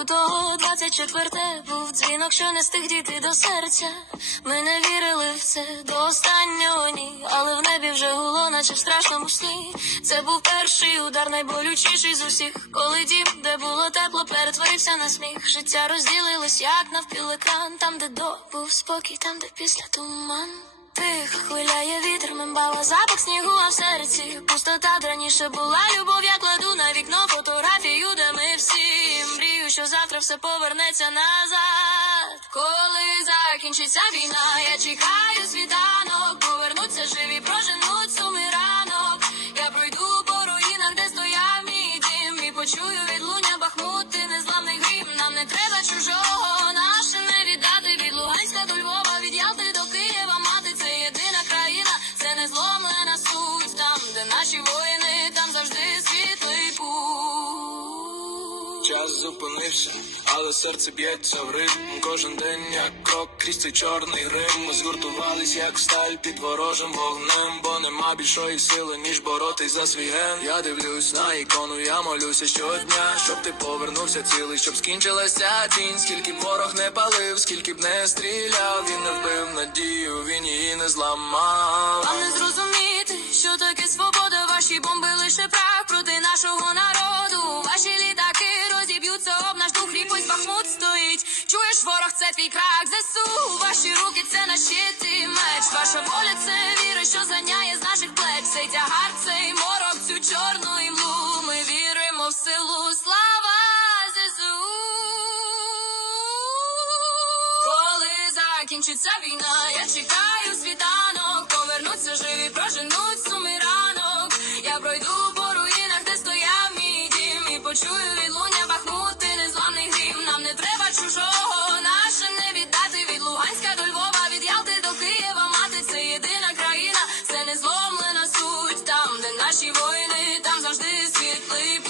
лютого 24 був дзвінок, що не стиг дійти до серця. Ми не вірили в це до останнього ні, але в небі вже гуло, наче в страшному сні. Це був перший удар, найболючіший з усіх. Коли дім, де було тепло, перетворився на сміх. Життя розділилось, як навпіл екран. Там, де до був спокій, там, де після туман. Тихо хвиляє вітер, мембала запах снігу, а в серці пустота раніше була любов, я кладу на вікно фотографію, що завтра все повернеться назад. Коли закінчиться війна, я чекаю світанок, повернуться живі, проженуть суми ранок. Я пройду по руїнам, де стояв мій дім, і почую відлуння луня бахмути, незламний грім. Нам не треба чужого, Час зупинився, але серце б'ється в ритм. Кожен день як крок крізь цей чорний грим. Ми згуртувались, як сталь під ворожим вогнем, бо нема більшої сили, ніж боротись за свій ген. Я дивлюсь на ікону, я молюся щодня, щоб ти повернувся цілий, щоб скінчилася тінь. Скільки б ворог не палив, скільки б не стріляв, він не вбив надію, він її не зламав. Вам не зрозуміти, що таке свобода, ваші бомби лише прах проти нашого народу. Ваші Бахмут стоїть. Чуєш, ворог, це твій крак ЗСУ. Ваші руки це наш меч. Ваша воля це віра, що заняє з наших плеч. Цей тягар, цей морок, цю чорну імлу. Ми віримо в силу. Слава ЗСУ. Коли закінчиться війна, я чекаю світанок, повернуться живі, проженуть суми наші воїни, там завжди світлий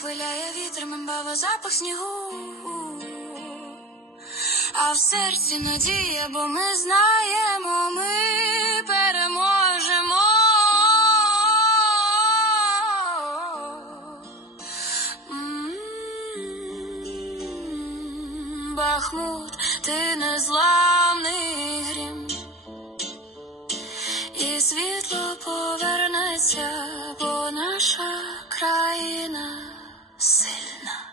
Хвиляє вітер, мембава, запах снігу. А в серці надія, бо ми знаємо, ми переможемо. Бахмут, ти незламний грім, і світло повернеться, бо наша країна сильна.